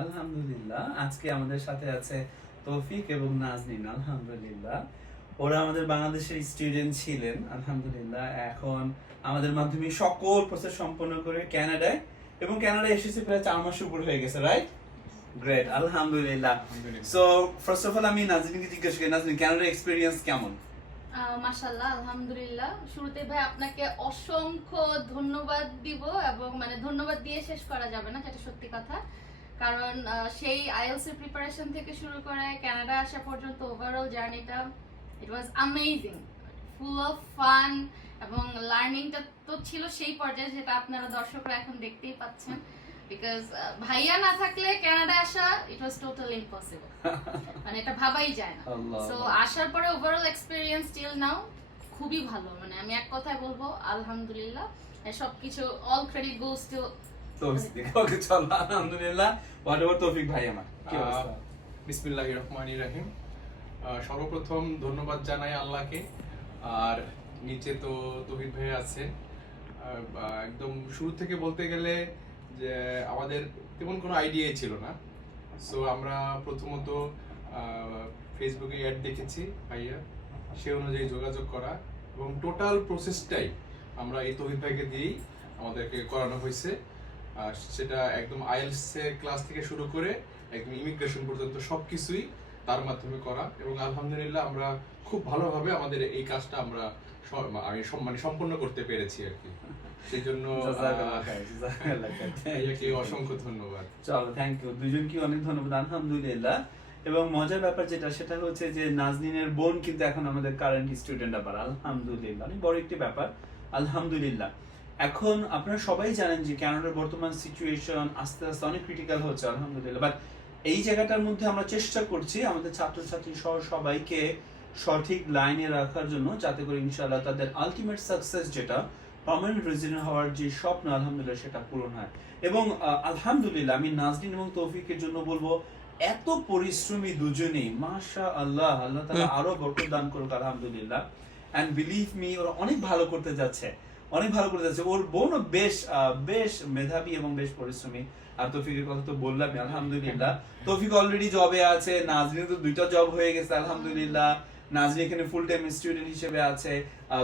আলহামদুলিল্লাহ, আজকে আমাদের সাথে আছে তৌফিক এবং নাজনীন। আলহামদুলিল্লাহ, ওরা আমাদের বাংলাদেশের স্টুডেন্ট ছিলেন। আলহামদুলিল্লাহ, এখন আমাদের মাধ্যমে সকল প্রসেস সম্পন্ন করে কানাডায়, এবং কানাডায় এসেছে প্রায় 4 মাস উপর হয়ে গেছে, রাইট? গ্রেট, আলহামদুলিল্লাহ। সো ফার্স্ট অফ অল আমি নাজনীনকে জিজ্ঞেস করি, নাজনীন, কানাডার এক্সপেরিয়েন্স কেমন? মাশাআল্লাহ, আলহামদুলিল্লাহ। শুরুতে ভাই আপনাকে অসংখ্য ধন্যবাদ দিব, এবং ধন্যবাদ দিয়ে শেষ করা যাবে না, যেটা সত্যি কথা। কারণ সেই আইএলটিএস এর প্রিপারেশন থেকে শুরু করে কানাডা আসা পর্যন্ত ওভারঅল জার্নিটা it was amazing, full of fun, এবং লার্নিংটা তো ছিল সেই পর্যায়ে, যেটা আপনারা দর্শকরা এখন দেখতেই পাচ্ছেন। বিকজ ভাইয়া না থাকলে কানাডা আসা ইট ওয়াজ টোটালি ইম্পসিবল, এটা ভাবাই যায় না। সো আসার পরে ওভারঅল এক্সপেরিয়েন্স টিল নাও খুবই ভালো। আমি এক কথায় বলবো আলহামদুলিল্লাহ, সবকিছু অল ক্রেডিট গোস টু তৌফিক। ওকে, চলো, আলহামদুলিল্লাহ। হোয়াট এভার তৌফিক ভাই, আমার কি অবস্থা? বিসমিল্লাহির রহমানির রহিম। সর্বপ্রথম ধন্যবাদ জানাই আল্লাহকে, আর নিচে তো তৌহিদ ভাই আছে। একদম শুরু থেকে বলতে গেলে যে আমাদের তেমন কোনো আইডিয়াই ছিল না। সো আমরা প্রথমত ফেসবুকে অ্যাড দেখেছি ভাইয়া, সে অনুযায়ী যোগাযোগ করা, এবং টোটাল প্রসেসটাই আমরা এই তৌহিদ ভাইকে দিয়েই আমাদেরকে করানো হয়েছে। সেটা একদম আইএলটিএস এর ক্লাস থেকে শুরু করে একদম ইমিগ্রেশন পর্যন্ত সবকিছুই তার মাধ্যমে করা, এবং আলহামদুলিল্লাহ আমরা খুব ভালোভাবে আমাদের এই কাজটা আমরা সম্পন্ন করতে পেরেছি আর কি। সেই জন্য অসংখ্য ধন্যবাদ। চলো, থ্যাংক ইউ দুজনকে, অনেক ধন্যবাদ। আলহামদুলিল্লাহ। এবং মজার ব্যাপার যেটা, সেটা হচ্ছে যে নাজনীনের বোন কিন্তু এখন আমাদের কারেন্ট স্টুডেন্ট আবার। আলহামদুলিল্লাহ, অনেক বড় একটি ব্যাপার। আলহামদুলিল্লাহ। এখন আপনারা সবাই জানেন যে কানাডার বর্তমান সিচুয়েশন আস্তে আস্তে অনেক ক্রিটিক্যাল হচ্ছে। আলহামদুলিল্লাহ, বাট এই জায়গাটার মধ্যে আমরা চেষ্টা করছি আমাদের ছাত্রছাত্রী সহ সবাইকে সঠিক লাইনে রাখার জন্য, যাতে করে ইনশাআল্লাহ তাদের আলটিমেট সাকসেস, যেটা পার্মানেন্ট রেসিডেন্ট হওয়ার যে স্বপ্ন, আলহামদুলিল্লাহ সেটা পূরণ হয়। এবং আলহামদুলিল্লাহ, আমি নাজনীন এবং তৌফিকের জন্য বলবো, এত পরিশ্রমী দুজনেই, মাশাআল্লাহ, আল্লাহ তাআলা আরো বরকত দান করুক, আলহামদুলিল্লাহ। এন্ড বিলিভ মি, ওরা অনেক ভালো করতে যাচ্ছে, অনেক ভালো করতে যাচ্ছে। ওর বোনও বেশ মেধাবী এবং বেশ পরিশ্রমী। আর তৌফিকের কথা তো বললাম, আলহামদুলিল্লাহ। তৌফিক অলরেডি জবে আছে, নাজনীন তো 2টা জব হয়ে গেছে, আলহামদুলিল্লাহ। নাজনীন এখানে ফুল টাইম স্টুডেন্ট হিসেবে আছে,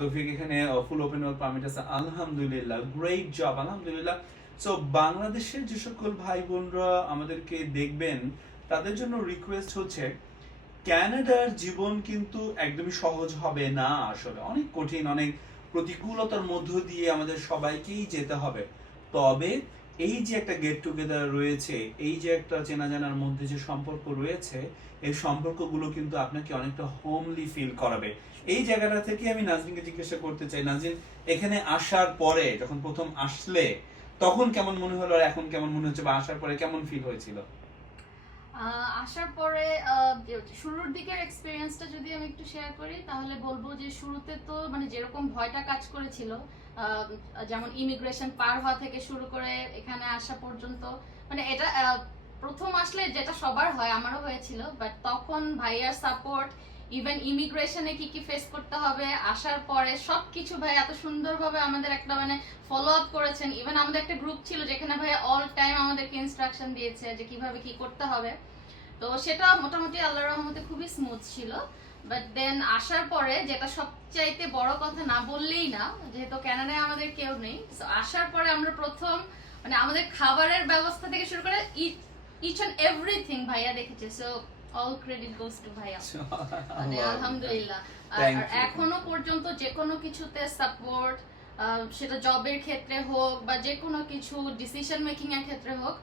তৌফিক এখানে ফুল ওপেন ওয়ার্ক পারমিট আছে, আলহামদুলিল্লাহ। গ্রেট জব, আলহামদুলিল্লাহ। সো বাংলাদেশের যে সকল ভাই বোনরা আমাদেরকে দেখবেন, তাদের জন্য রিকোয়েস্ট হচ্ছে, কানাডার জীবন কিন্তু একদমই সহজ হবে না। আসলে অনেক কঠিন, অনেক প্রতিকূলতার মধ্য দিয়ে আমাদের সবাইকেই যেতে হবে। তবে এই যে একটা গেট টুগেদার রয়েছে, এই যে একটা চেনা জানার মধ্যে যে সম্পর্ক রয়েছে, এই সম্পর্কগুলো কিন্তু আপনাকে অনেকটা হোমলি ফিল করাবে। এই জায়গাটা থেকে আমি নাজনীনকে জিজ্ঞাসা করতে চাই, নাজনীন, এখানে আসার পরে যখন প্রথম আসলে তখন কেমন মনে হলো, আর এখন কেমন মনে হচ্ছে, বা আসার পরে কেমন ফিল হয়েছিল? আসার পরে শুরুর দিকের এক্সপিরিয়েন্সটা যদি আমি একটু শেয়ার করি, তাহলে বলবো যে শুরুতে তো যেরকম ভয়টা কাজ করেছিল, যেমন ইমিগ্রেশন পার হওয়া থেকে শুরু করে এখানে আসা পর্যন্ত, এটা প্রথম আসলে যেটা সবার হয়, আমারও হয়েছিল। বাট তখন ভাইয়ার সাপোর্ট, ইভেন ইমিগ্রেশনে কি কি ফেস করতে হবে, আসার পরে সবকিছু ভাই এত সুন্দরভাবে আমাদের একটা ফলো আপ করেছেন। ইভেন আমাদের একটা গ্রুপ ছিল যেখানে ভাই অল টাইম আমাদেরকে ইনস্ট্রাকশন দিয়েছে যে কিভাবে কি করতে হবে। তো সেটা মোটামুটি আল্লাহর রহমতে খুবই স্মুথ ছিল। বাট দেন আসার পরে যেটা সবচাইতে বড় কথা, না বললেই না, যেহেতু কানাডায় আমাদের কেউ নেই, তো আসার পরে আমরা প্রথম আমাদের খাবারের ব্যবস্থা থেকে শুরু করে ইচ এন্ড এভরিথিং ভাইয়া দেখেছে। So all credit goes to ভাইয়া, আলহামদুলিল্লাহ। আর এখনো পর্যন্ত যে কোনো কিছুতে সাপোর্ট, সেটা জবের ক্ষেত্রে হোক বা যে কোনো কিছু ডিসিশন মেকিং এর ক্ষেত্রে হোক,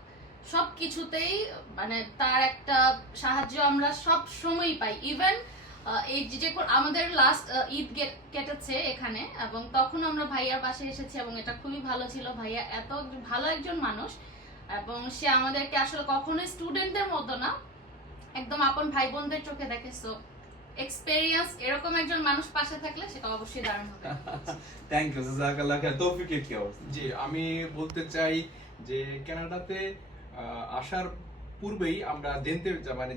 সব কিছুতেই তার একটা সাহায্য আমরা সব সময় পাই। ইভেন এই যে আমাদের লাস্ট ঈদ কেটেছে এখানে, এবং তখন আমরা ভাইয়ার পাশে এসেছি, এবং এটা খুবই ভালো ছিল। ভাইয়া এত ভালো একজন মানুষ, এবং সে আমাদেরকে আসলে কখনোই স্টুডেন্টদের মতো না, একদম আপন ভাই বোনদের চোখে দেখে। সো এক্সপেরিয়েন্স, এরকম একজন মানুষ পাশে থাকলে সেটা অবশ্যই দারুণ হবে। থ্যাংক ইউ, জাযাকাল্লাহ খাইর। তৌফিকের কি অবস্থা? জি, আমি বলতে চাই যে কানাডাতে আসার পূর্বেই আমরা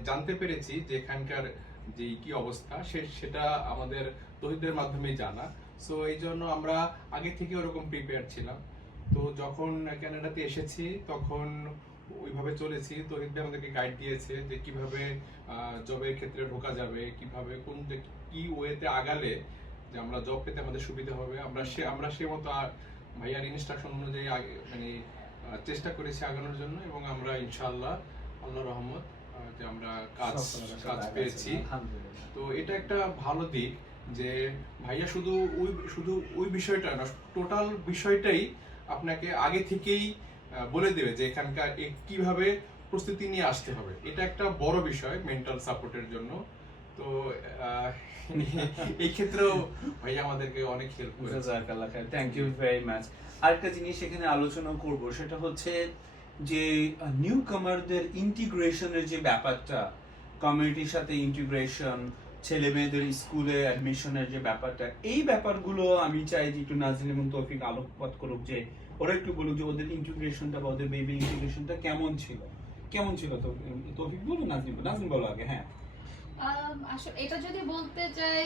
জানতে পেরেছি যে এখানকার যে কি অবস্থা, সেটা আমাদের তৌহিদের মাধ্যমে জানা। সো এই জন্য আমরা আগে থেকে ওরকম প্রিপেয়ার ছিলাম। তো যখন কানাডাতে এসেছি তখন ওইভাবে চলেছি। তৌহিদ ভাই আমাদেরকে গাইড দিয়েছে যে কিভাবে জবের ক্ষেত্রে ঢোকা যাবে, কিভাবে কি ওয়েতে আগালে যে আমরা জব পেতে আমাদের সুবিধা হবে। আমরা সেই মতো ভাইয়ার ইনস্ট্রাকশন অনুযায়ী মানে চেষ্টা করেছি আগানোর জন্য, এবং আমরা ইনশাআল্লাহ আল্লাহর রহমত যে আমরা কাজ পেয়েছি। তো এটা একটা ভালো দিক যে ভাইয়া শুধু ওই বিষয়টা না, টোটাল বিষয়টাই আপনাকে আগে থেকেই বলে দেবে যে এখানকার কিভাবে প্রস্তুতি নিয়ে আসতে হবে। এটা একটা বড় বিষয় মেন্টাল সাপোর্টের জন্য। তো এই ক্ষেত্রেও ভাইয়া আমাদেরকে অনেক হেল্প করেছে। জাযাকাল্লাহ খাইর, থ্যাংক ইউ ভেরি মাচ। আরেকটা জিনিস এখানে আলোচনা করব, সেটা হচ্ছে যে নিউ কামারদের ইন্টিগ্রেশনের যে ব্যাপারটা, কমিউনিটির সাথে ইন্টিগ্রেশন, ছেলে মেয়েদের স্কুলে অ্যাডমিশনের যে ব্যাপারটা, এই ব্যাপারগুলো আমি চাই যে একটু নাজরিন এবং তৌফিক আলোকপাত করুক, যে ওরা একটু বলুক যে ওদের ইন্টিগ্রেশনটা বা ওদের বেবি ইন্টিগ্রেশনটা কেমন ছিল। তৌফিক বলো, নাজরিন বলো আগে। হ্যাঁ, আসলে এটা যদি বলতে চাই,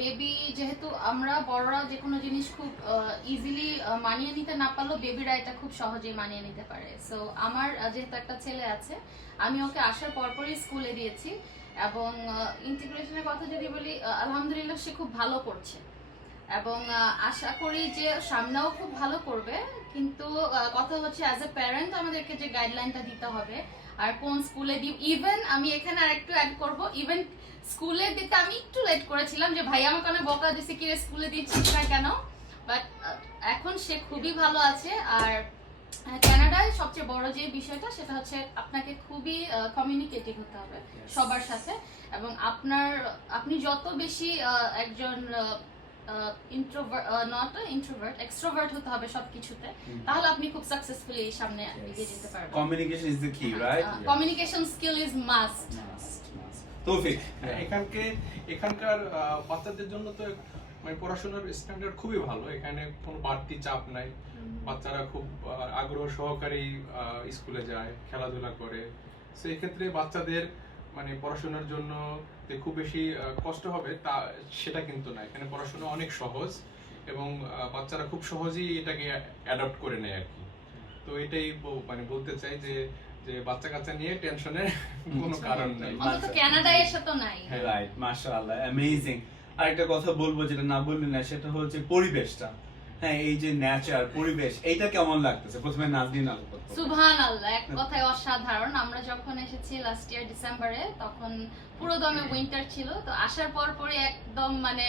বেবি যেহেতু আমরা বড়রা যে কোনো জিনিস খুব ইজিলি মানিয়ে নিতে না পারলেও বেবিরা এটা খুব সহজেই মানিয়ে নিতে পারে। সো আমার যেহেতু একটা ছেলে আছে, আমি ওকে আসার পরপরই স্কুলে দিয়েছি, এবং ইন্টিগ্রেশনের কথা যদি বলি, আলহামদুলিল্লাহ সে খুব ভালো করছে, এবং আশা করি যে সামনেও খুব ভালো করবে। কিন্তু কথা হচ্ছে অ্যাজ এ প্যারেন্ট আমাদেরকে যে গাইডলাইনটা দিতে হবে, আর কোন স্কুলে দিই। ইভেন আমি এখানে আরেকটু অ্যাড করব, ইভেন স্কুলে দিতে আমি একটু লেট করেছিলাম, যে ভাই আমাকে অনেক বকা দিছে কি স্কুলে দিচ্ছিস না কেন, বাট এখন সে খুবই ভালো আছে। আর কানাডায় সবচেয়ে বড় যে বিষয়টা সেটা হচ্ছে আপনাকে খুবই কমিউনিকেটিভ হতে হবে সবার সাথে, এবং আপনি যত বেশি একজন এক্সট্রোভার্ট হতে হবে সবকিছুতে, তাহলে আপনি খুব সাকসেসফুলি সামনে এগিয়ে যেতে পারবেন। কমিউনিকেশন ইজ দ্য কি, right? Communication skill is must. তৌফিক, এখানকার বাচ্চাদের জন্য তো মানে পড়াশোনার স্ট্যান্ডার্ড খুবই ভালো, এখানে কোনো বাড়তি চাপ নাই। বাচ্চারা খুব আগ্রহ সহকারেই স্কুলে যায়, খেলাধুলা করে। সো এই ক্ষেত্রে বাচ্চাদের মানে পড়াশোনার জন্য যে খুব বেশি কষ্ট হবে তা সেটা কিন্তু না, এখানে পড়াশোনা অনেক সহজ, এবং বাচ্চারা খুব সহজেই এটাকে অ্যাডপ্ট করে নেয় আর কি। তো এটাই মানে বলতে চাই যে বাচ্চা কাচ্চা নিয়ে টেনশনের কোনো কারণ নেই। অন্তত কানাডায় এসে তো নাই। রাইট, মাশাআল্লাহ, অ্যামেজিং। আরেকটা কথা বলবো যেটা না বললেন না, সেটা হচ্ছে পরিবেশটা। হ্যাঁ, এই যে ন্যাচার পরিবেশ, এইটা কেমন লাগতেছে? প্রথমে নাজরিন আলোকপাত করো। সুবহানাল্লাহ, এক কথায় অসাধারণ। আমরা যখন এসেছি লাস্ট ইয়ার ডিসেম্বরে, তখন পুরো দমে উইন্টার ছিল। তো আসার পরই একদম মানে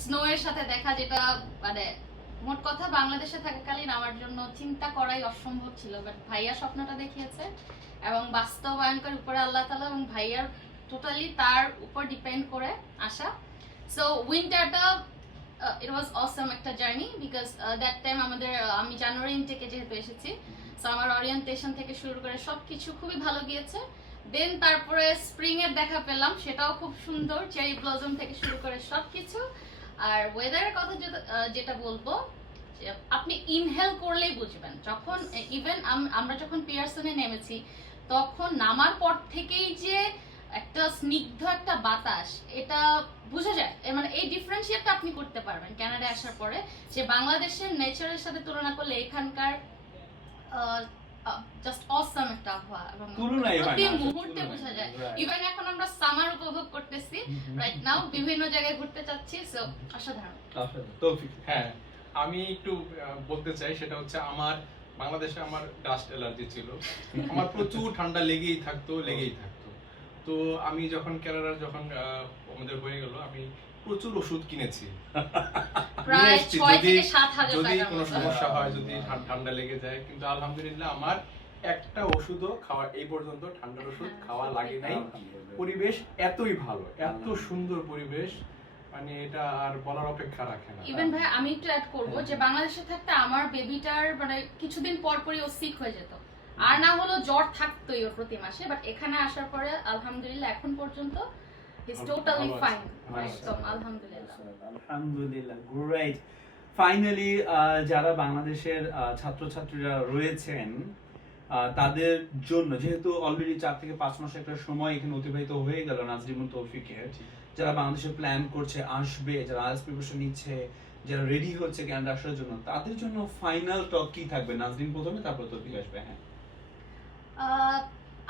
স্নো এর সাথে দেখা, যেটা মানে মোট কথা বাংলাদেশে থাকাকালীন আমার জন্য চিন্তা করাই অসম্ভব ছিল। বাট ভাইয়া স্বপ্নটা দেখিয়েছে, এবং বাস্তবায়নকার উপরে আল্লাহ তাআলা এবং ভাইয়ার টোটালি তার উপর ডিপেন্ড করে আসা। সো উইন্টারটা it was awesome একটা জার্নি, বিকজ দ্যাট টাইম আমি জানুয়ারি ইনটেকে যেহেতু এসেছি, সো আমার ওরিয়েন্টেশন থেকে শুরু করে সবকিছু খুবই ভালো গিয়েছে। দেন তারপরে স্প্রিং এর দেখা পেলাম, সেটাও খুব সুন্দর, চেরি ব্লসম থেকে শুরু করে সবকিছু। আর ওয়েদারের কথা যেটা বলবো, আপনি ইনহেল করলেই বুঝবেন। যখন ইভেন আমরা যখন পিয়ারসনে নেমেছি, তখন নামার পর থেকেই যে একটা স্নিগ্ধ একটা বাতাস, এটা বোঝা যায়। মানে এই ডিফারেন্সিয়েটটা আপনি করতে পারবেন কানাডায় আসার পরে, যে বাংলাদেশের নেচারের সাথে তুলনা করলে এখানকার জাস্ট অসাম একটা আবহাওয়া, এবং প্রতি মুহূর্তে বোঝা যায়। ইভেন এখন আমরা সামার উপভোগ করতেছি রাইট নাও, বিভিন্ন জায়গায় ঘুরতে যাচ্ছি। সো অসাধারণ। তৌফিক, হ্যাঁ, আমি একটু বলতে চাই, সেটা হচ্ছে বাংলাদেশে আমার ডাস্ট অ্যালার্জি ছিল, আমার প্রচুর ঠান্ডা লেগেই থাকতো। তো আমি যখন কানাডার আমাদের হয়ে গেল, আমি প্রচুর ওষুধ কিনেছি, প্রায় 6 থেকে 7,000 যদি টাকা কোনো সমস্যা হয়, যদি ঠান্ডা লেগে যায়। কিন্তু আলহামদুলিল্লাহ আমার একটা ওষুধও খাওয়া, এই পর্যন্ত ঠান্ডার ওষুধ খাওয়া লাগে নাই। পরিবেশ এতই ভালো, এত সুন্দর পরিবেশ, মানে এটা আর বলার অপেক্ষা রাখে না। ইভেন ভাই আমি একটু অ্যাড করব, যে বাংলাদেশে থাকতে আমার বেবিটার মানে কিছুদিন পরই ও সিক হয়ে যেত, আর না হলো জ্বর থাকতোই ওর প্রতি মাসে। বাট এখানে আসার পরে আলহামদুলিল্লাহ এখন পর্যন্ত ইজ টোটালি ফাইন, একদম আলহামদুলিল্লাহ, গ্রেট। ফাইনালি যারা বাংলাদেশের ছাত্রছাত্রীরা রয়েছেন, তাদের জন্য যেহেতু অলরেডি 4 থেকে 5 মাস একটা সময় এখানে অতিবাহিত হয়ে গেল নাজরিন তৌফিকের, যারা বাংলাদেশে প্ল্যান করছে আসবে, যারা আইএলটিএস প্রিপারেশন নিচ্ছে, যারা রেডি হচ্ছে ক্যানাডা আসার জন্য, তাদের জন্য ফাইনাল টক কি থাকবে? নাজরিন প্রথমে, তারপর তৌফিক আসবে। হ্যাঁ,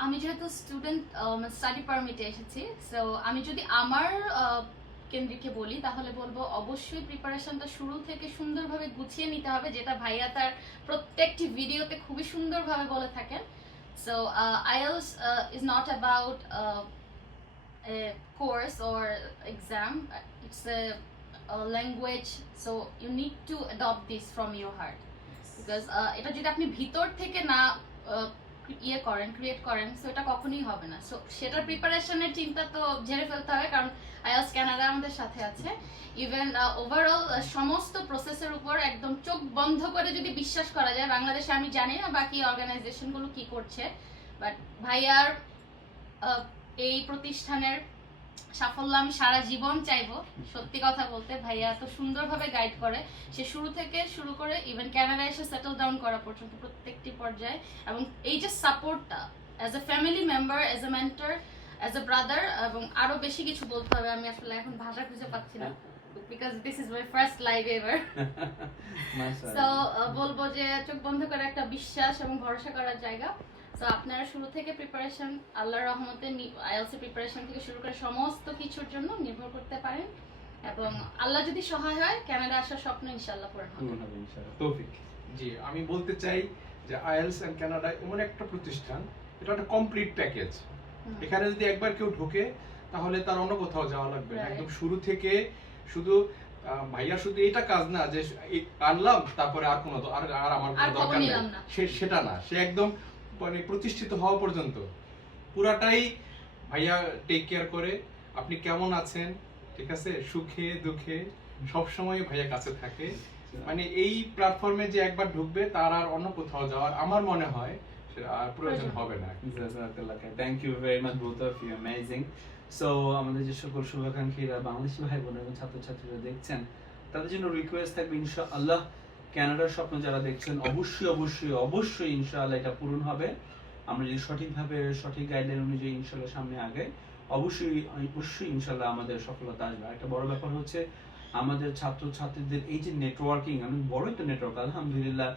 আমি যেহেতু স্টুডেন্ট স্টাডি পারমিটে এসেছি, সো আমি যদি আমার কেন্দ্রিকে বলি তাহলে বলবো অবশ্যই প্রিপারেশনটা শুরু থেকে সুন্দরভাবে গুছিয়ে নিতে হবে, যেটা ভাইয়া তার প্রত্যেকটি ভিডিওতে খুবই সুন্দরভাবে বলে থাকেন। So IELTS is not about a course or exam, it's a language, so you need to adopt this from your heart, because এটা যদি আপনি ভিতর থেকে না ক্রিয়েট করেন, সো এটা কখনোই হবে না। সো সেটার প্রিপারেশনের চিন্তা তো ঝেড়ে ফেলতে হবে, কারণ IELTS কানাডা আমাদের সাথে আছে। ইভেন ওভারঅল সমস্ত প্রসেসের উপর একদম চোখ বন্ধ করে যদি বিশ্বাস করা যায়, বাংলাদেশে আমি জানি না বাকি অর্গানাইজেশনগুলো কি করছে, বাট ভাইয়ার এই প্রতিষ্ঠানের সাফল্য আমি সারা জীবন চাইবো। সত্যি কথা বলতে ভাইয়া এত সুন্দরভাবে গাইড করে, সে শুরু থেকে শুরু করে ইভেন কানাডা এসে সেটেল ডাউন করা পর্যন্ত প্রত্যেকটি পর্যায়ে, এবং এই যে সাপোর্টটা as a family member, as a mentor, as a brother, এবং আরো বেশি কিছু বলতে হবে, আমি আসলে এখন ভাষা খুঁজে পাচ্ছি না, because this is my first live ever. So বলবো যে চোখ বন্ধ করে একটা বিশ্বাস এবং ভরসা করার জায়গা। তো আপনারা শুরু থেকে প্রিপারেশন, আল্লাহর রহমতে IELTS এর প্রিপারেশন থেকে শুরু করে সমস্ত কিছুর জন্য নির্ভর করতে পারেন, এবং আল্লাহ যদি সহায় হয় কানাডা আসার স্বপ্ন ইনশাআল্লাহ পূরণ হবে। তৌফিক। জি, আমি বলতে চাই যে IELTS এন্ড কানাডা এমন একটা প্রতিষ্ঠান, এটা একটা কমপ্লিট প্যাকেজ। এখানে যদি একবার কেউ ঢোকে তাহলে তার অন্য কোথাও যাওয়া লাগবে না, একদম শুরু থেকে। শুধু ভাইয়া শুধু এটা কাজ না যে আনলাম তারপরে আর কোনো আর আমার কোনো দরকার নেই, সেটা না। সে একদম মানে প্রতিষ্ঠিত হওয়া পর্যন্ত পুরাটাই ভাইয়া টেক কেয়ার করে। আপনি কেমন আছেন, ঠিক আছে, সুখে দুঃখে সব সময় ভাইয়া কাছে থাকে। মানে এই প্ল্যাটফর্মে যে একবার ঢুকবে তার আর অন্য কোথাও যাওয়ার আমার মনে হয় প্রয়োজন হবে না। Thank you very much both of you, amazing. So আমাদের যে সকল শুভাকাঙ্ক্ষীরা, বাংলাদেশি ভাই বোন এবং ছাত্রছাত্রীরা দেখছেন, তাদের জন্য রিকোয়েস্ট থাকবে ইনশাআল্লাহ কানাডার স্বপ্ন যারা দেখছেন অবশ্যই অবশ্যই অবশ্যই ইনশাআল্লাহ এটা পূরণ হবে। আমরা যদি সঠিকভাবে সঠিক গাইডলাইন অনুযায়ী ইনশাআল্লাহ সামনে আগে, অবশ্যই অবশ্যই ইনশাআল্লাহ আমাদের সফলতা আসবে। একটা বড় ব্যাপার হচ্ছে আমাদের ছাত্রছাত্রীদের এই যে নেটওয়ার্কিং, অনেক বড় একটা নেটওয়ার্ক আলহামদুলিল্লাহ।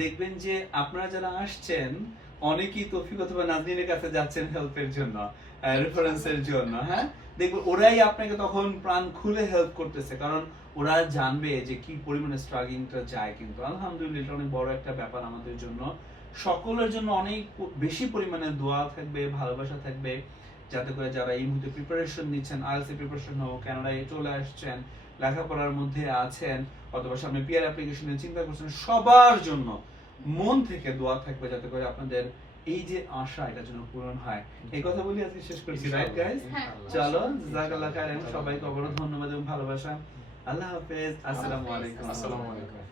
দেখবেন যে আপনারা যারা আসছেন অনেকেই তৌফিক অথবা নাজনীনের কাছে যাচ্ছেন হেল্পের জন্য, রেফারেন্সের জন্য। হ্যাঁ, দেখবেন ওরাই আপনাকে তখন প্রাণ খুলে হেল্প করতেছে, কারণ ওরা জানবে যে কি পরিমাণে স্ট্রাগলিংটা যায়। কিন্তু আলহামদুলিল্লাহ এটা অনেক বড় একটা ব্যাপার আমাদের জন্য, সকলের জন্য অনেক বেশি পরিমাণে দোয়া থাকবে, ভালোবাসা থাকবে, যাতে করে যারা এই মুহূর্তে প্রিপারেশন নিচ্ছেন, IELTS এর প্রিপারেশন হোক, কানাডায় চলে আসছেন, লেখাপড়ার মধ্যে আছেন, অথবা সামনে পিআর অ্যাপ্লিকেশনের চিন্তা করছেন, সবার জন্য মন থেকে দোয়া থাকবে, যাতে করে আপনাদের এই যে আশা এটা যেন পূরণ হয়। এই কথা বলি আজকে শেষ করছি, রাইট গাইস? চলো, জাযাকাল্লাহ খাইরান, সবাইকে অবরোধ ধন্যবাদ এবং ভালোবাসা। আল্লাহ হাফেজ, আসসালামু আলাইকুম। আসসালামু আলাইকুম।